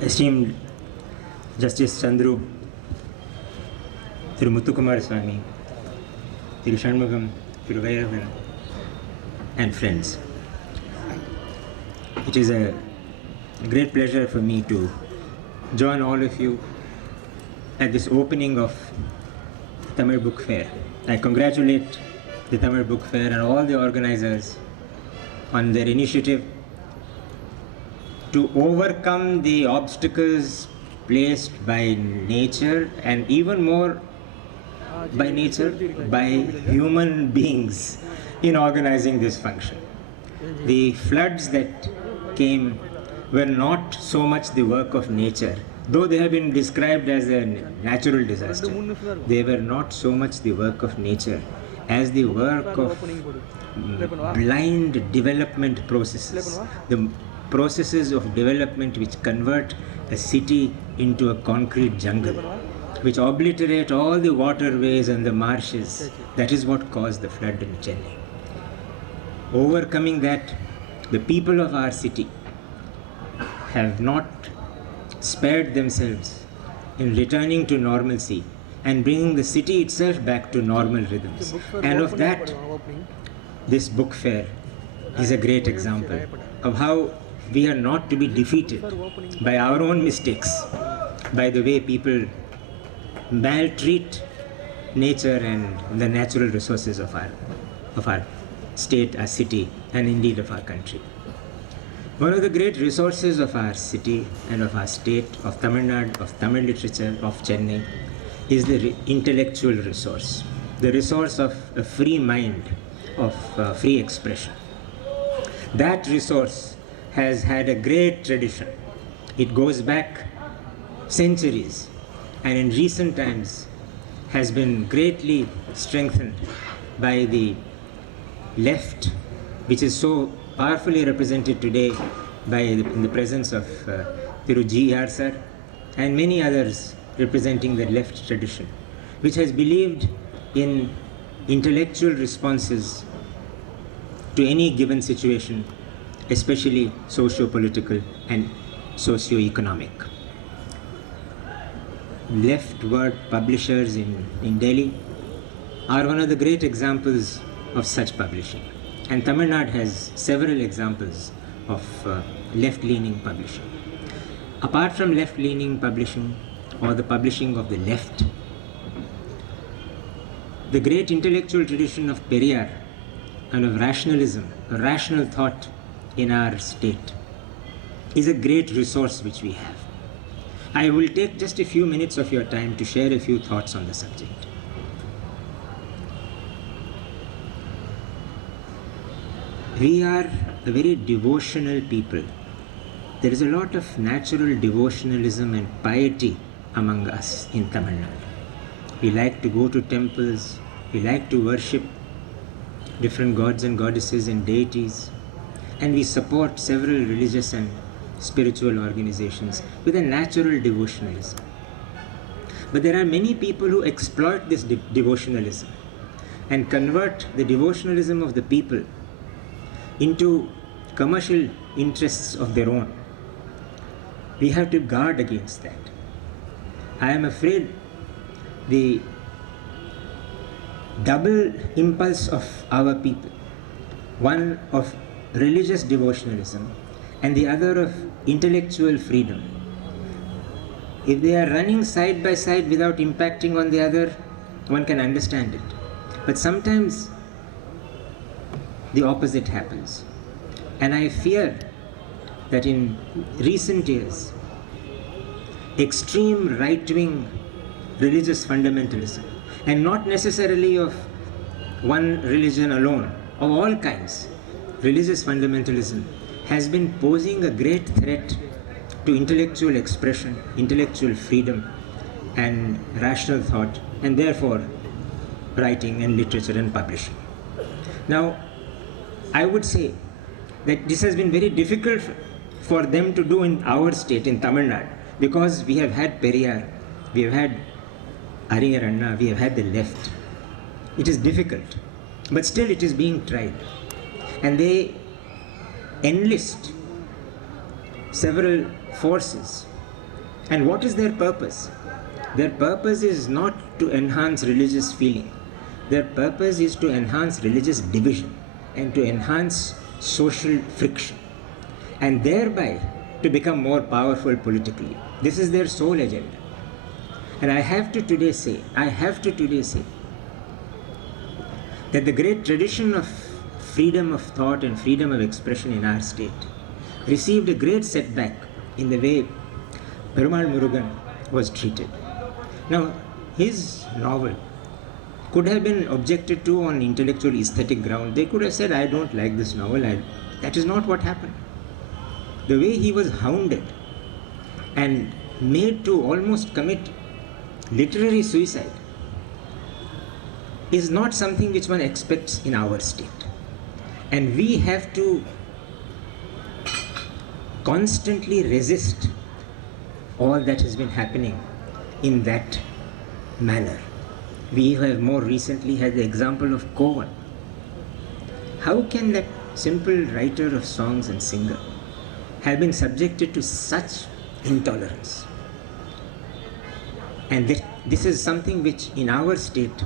Esteemed Justice Chandru, Thiru Muthukumar Swami, Thiru Shanmugam, Thiru Vairavan, and friends. It is a great pleasure for me to join all of you at this opening of the Tamil Book Fair. I congratulate the Tamil Book Fair and all the organizers on their initiative to overcome the obstacles placed by nature, and even more by nature, by human beings in organizing this function. The floods that came were not so much the work of nature, though they have been described as a natural disaster. They were not so much the work of nature as the work of blind development processes, the processes of development which convert a city into a concrete jungle, which obliterate all the waterways and the marshes. That is what caused the flood in Chennai. Overcoming that, the people of our city have not spared themselves in returning to normalcy and bringing the city itself back to normal rhythms. And of that, this book fair is a great example of how we are not to be defeated by our own mistakes, by the way people maltreat nature and the natural resources of our state, our city, and indeed of our country. One of the great resources of our city and of our state, of Tamil Nadu, of Tamil literature, of Chennai, is the intellectual resource, the resource of a free mind, of free expression. That resource has had a great tradition. It goes back centuries, and in recent times has been greatly strengthened by the left, which is so powerfully represented today in the presence of Thiru G.R. Sir and many others representing the left tradition, which has believed in intellectual responses to any given situation, especially socio-political and socio-economic. Leftward publishers in Delhi are one of the great examples of such publishing. And Tamil Nadu has several examples of left-leaning publishing. Apart from left-leaning publishing or the publishing of the left, the great intellectual tradition of Periyar and of rationalism, rational thought in our state, is a great resource which we have. I will take just a few minutes of your time to share a few thoughts on the subject. We are a very devotional people. There is a lot of natural devotionalism and piety among us in Tamil Nadu. We like to go to temples, we like to worship different gods and goddesses and deities, and we support several religious and spiritual organizations with a natural devotionalism. But there are many people who exploit this devotionalism and convert the devotionalism of the people into commercial interests of their own. We have to guard against that. I am afraid the double impulse of our people, one of religious devotionalism and the other of intellectual freedom, if they are running side by side without impacting on the other, one can understand it. But sometimes the opposite happens. And I fear that in recent years, extreme right-wing religious fundamentalism, and not necessarily of one religion alone, of all kinds, religious fundamentalism has been posing a great threat to intellectual expression, intellectual freedom, and rational thought, and therefore writing and literature and publishing. Now, I would say that this has been very difficult for them to do in our state, in Tamil Nadu, because we have had Periyar, we have had Ariyar Anna, we have had the left. It is difficult, but still it is being tried. And they enlist several forces And what is their purpose? Their purpose is not to enhance religious feeling. Their purpose is to enhance religious division and to enhance social friction, and thereby to become more powerful politically. This is their sole agenda. And I have to today say that the great tradition of freedom of thought and freedom of expression in our state received a great setback in the way Perumal Murugan was treated. Now, his novel could have been objected to on intellectual aesthetic ground. They could have said, I don't like this novel. That is not what happened. The way he was hounded and made to almost commit literary suicide is not something which one expects in our state. And we have to constantly resist all that has been happening in that manner. We have more recently had the example of Kovan. How can that simple writer of songs and singer have been subjected to such intolerance? And this is something which in our state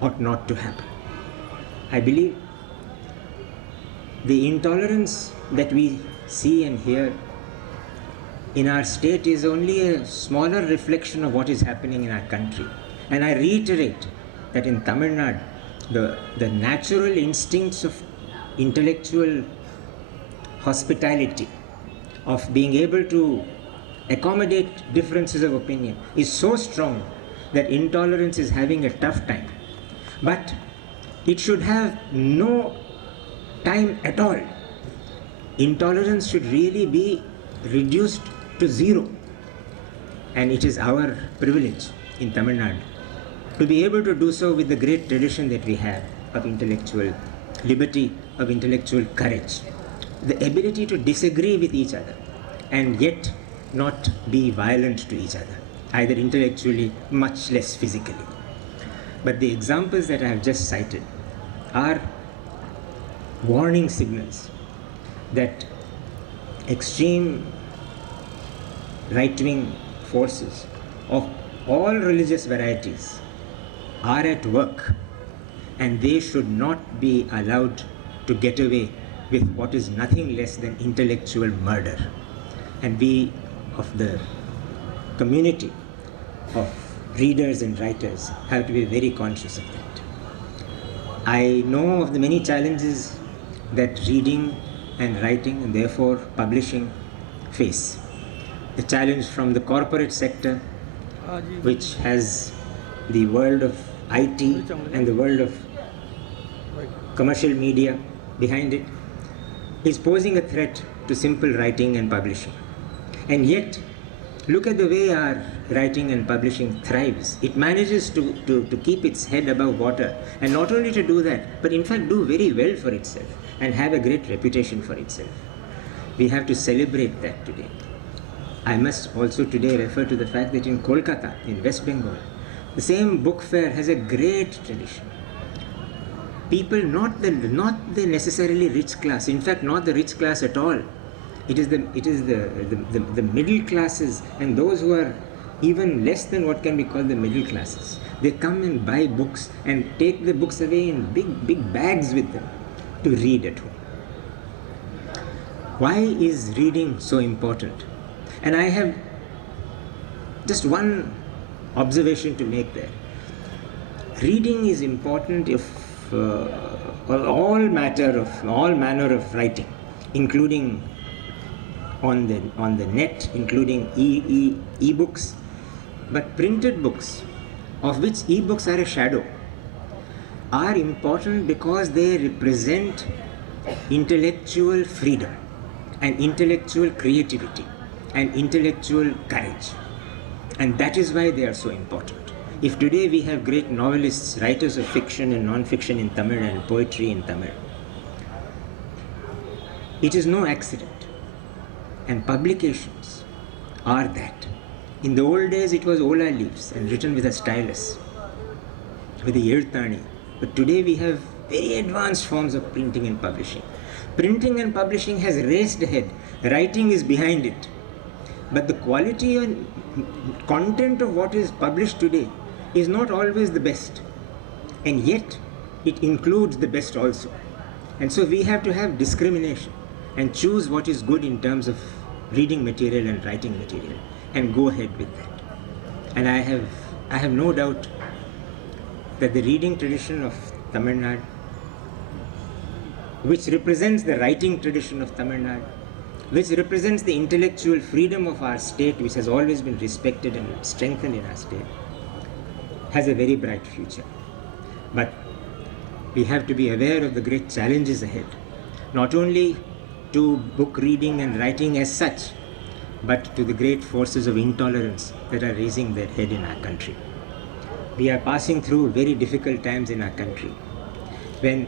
ought not to happen. I believe the intolerance that we see and hear in our state is only a smaller reflection of what is happening in our country. And I reiterate that in Tamil Nadu, the natural instincts of intellectual hospitality, of being able to accommodate differences of opinion, is so strong that intolerance is having a tough time. But it should have no time at all. Intolerance should really be reduced to zero. And it is our privilege in Tamil Nadu to be able to do so with the great tradition that we have of intellectual liberty, of intellectual courage, the ability to disagree with each other and yet not be violent to each other, either intellectually, much less physically. But the examples that I have just cited are warning signals that extreme right-wing forces of all religious varieties are at work, and they should not be allowed to get away with what is nothing less than intellectual murder. And we of the community of readers and writers have to be very conscious of that. I know of the many challenges that reading and writing and therefore publishing face. The challenge from the corporate sector, which has the world of IT and the world of commercial media behind it, is posing a threat to simple writing and publishing. And yet, look at the way our writing and publishing thrives. It manages to keep its head above water, and not only to do that, but in fact do very well for itself and have a great reputation for itself. We have to celebrate that today. I must also today refer to the fact that in Kolkata, in West Bengal, the same book fair has a great tradition. People, not the necessarily rich class, in fact not the rich class at all. It is the middle classes and those who are even less than what can be called the middle classes. They come and buy books and take the books away in big bags with them to read at home. Why is reading so important? And I have just one observation to make there. Reading is important if all manner of writing, including on the net, including e-books, but printed books, of which e-books are a shadow, are important because they represent intellectual freedom and intellectual creativity and intellectual courage. And that is why they are so important. If today we have great novelists, writers of fiction and non-fiction in Tamil and poetry in Tamil, it is no accident. And publications are that. In the old days it was ola leaves and written with a stylus, with a yeltani. But today we have very advanced forms of printing and publishing. Printing and publishing has raced ahead. Writing is behind it. But the quality and content of what is published today is not always the best. And yet, it includes the best also. And so we have to have discrimination and choose what is good in terms of reading material and writing material and go ahead with that. And I have no doubt that the reading tradition of Tamil Nadu, which represents the writing tradition of Tamil Nadu, which represents the intellectual freedom of our state, which has always been respected and strengthened in our state, has a very bright future. But we have to be aware of the great challenges ahead, not only to book reading and writing as such, but to the great forces of intolerance that are raising their head in our country. We are passing through very difficult times in our country when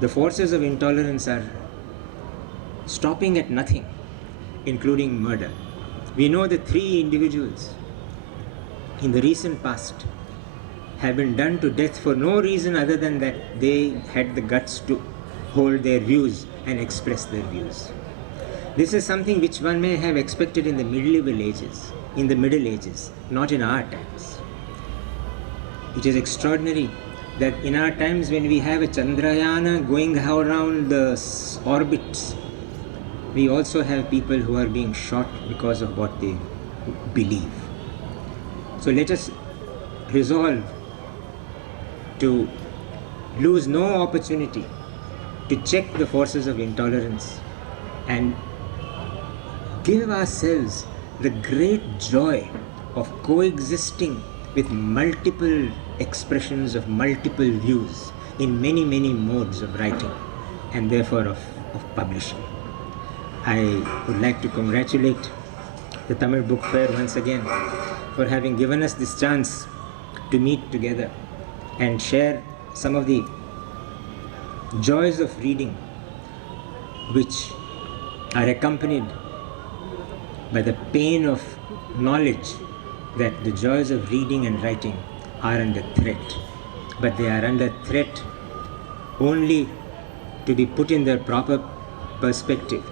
the forces of intolerance are stopping at nothing, including murder. We know that 3 individuals in the recent past have been done to death for no reason other than that they had the guts to hold their views and express their views. This is something which one may have expected in the medieval ages, in the Middle Ages, not in our times. It is extraordinary that in our times when we have a Chandrayana going around the orbits, we also have people who are being shot because of what they believe. So let us resolve to lose no opportunity to check the forces of intolerance and give ourselves the great joy of coexisting with multiple expressions of multiple views in many, many modes of writing and therefore of publishing. I would like to congratulate the Tamil Book Fair once again for having given us this chance to meet together and share some of the joys of reading which are accompanied by the pain of knowledge that the joys of reading and writing are under threat. But they are under threat only to be put in their proper perspective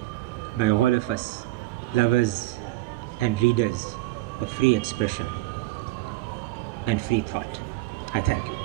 by all of us, lovers and readers of free expression and free thought. I thank you.